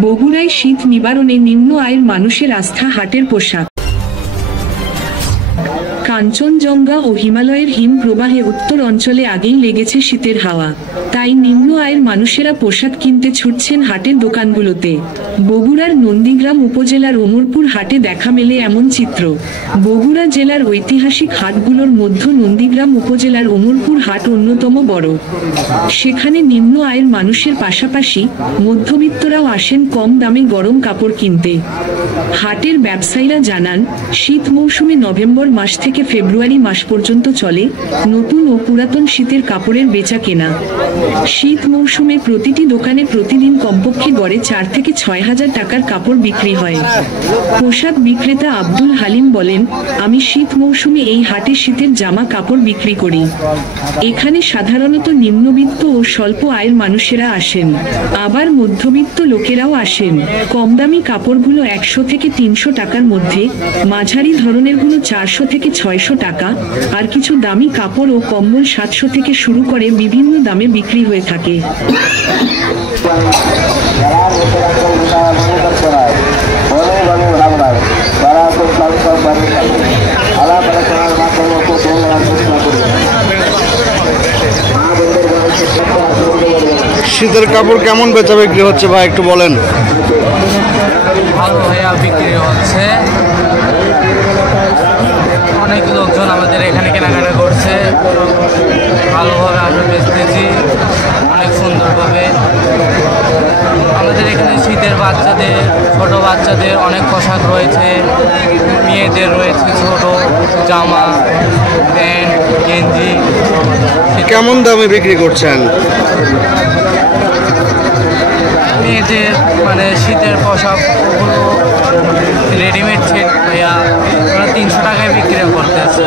বগুড়ায় শীত নিবারণে নিম্ন আয়ের মানুষের আস্থা হাটের পোশাক। কাঞ্চনজঙ্ঘা ও হিমালয়ের হিম প্রবাহে উত্তর অঞ্চলে আগেই লেগেছে শীতের হাওয়া, তাই নিম্ন আয়ের মানুষেরা পোশাক কিনতে ছুটছেন হাটের দোকানগুলোতে। বগুড়ার নন্দীগ্রাম উপজেলার ওমরপুর হাটে দেখা মেলে এমন চিত্র। বগুড়া জেলার ঐতিহাসিক হাটগুলোর মধ্যে নন্দীগ্রাম উপজেলার ওমরপুর হাট অন্যতম বড়। সেখানে নিম্ন আয়ের মানুষের পাশাপাশি মধ্যবিত্তরাও আসেন কম দামে গরম কাপড় কিনতে। হাটের ব্যবসায়ীরা জানান, শীত মৌসুমে নভেম্বর মাস থেকে ফেব্রুয়ারি মাস পর্যন্ত চলে নতুন ও পুরাতন শীতের কাপড়ের বেচা কেনা। শীত মৌসুমে প্রতিটি দোকানে প্রতিদিন কমপক্ষে গড়ে 4 থেকে 6 হাজার টাকার কাপড় বিক্রি হয়। পোশাক বিক্রেতা আব্দুল হালিম বলেন, আমি শীত মৌসুমে এই হাটে শীতের জামা কাপড় বিক্রি করি। এখানে সাধারণত নিম্নবিত্ত ও স্বল্প আয়ের মানুষেরা আসেন, আবার মধ্যবিত্ত লোকেরাও আসেন। কমদামি কাপড়গুলো 100 থেকে 300 টাকার মধ্যে, মাঝারি ধরনেরগুলো 400 থেকে 600 টাকা, আর কিছু দামি কাপড় ও কম্বল 700 থেকে শুরু করে বিভিন্ন দামে বিক্রি হয়ে থাকে। শীতের কাপড় কেমন বেচা বিক্রি হচ্ছে ভাই, একটু বলেন। ভালো ভাইয়া বিক্রি হচ্ছে, অনেক লোকজন আমাদের এখানে কেনাকাটা করছে, ভালোভাবে আমরা বেচতেছি, অনেক সুন্দরভাবে। আমাদের এখানে শীতের বাচ্চাদের, ছোট বাচ্চাদের অনেক পোশাক রয়েছে, মেয়েদের রয়েছে ছোট জামা, প্যান্ট, গেঞ্জি। কেমন দামে বিক্রি করছেন? মেয়েদের মানে শীতের পোশাকগুলো রেডিমেড সেট ভাইয়া ওরা 300 টাকায় বিক্রি করতেছে,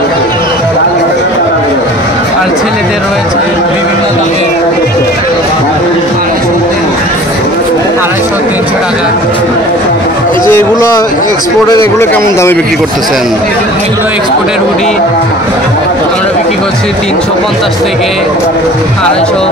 আর ছেলেদের রয়েছে বিভিন্ন দামের 250-300 টাকা। এই যে এগুলো এক্সপোর্টের, এগুলো কেমন দামে বিক্রি করতেছেন? এগুলো এক্সপোর্টের হুডি আমরা বিক্রি করছি 350 থেকে 250।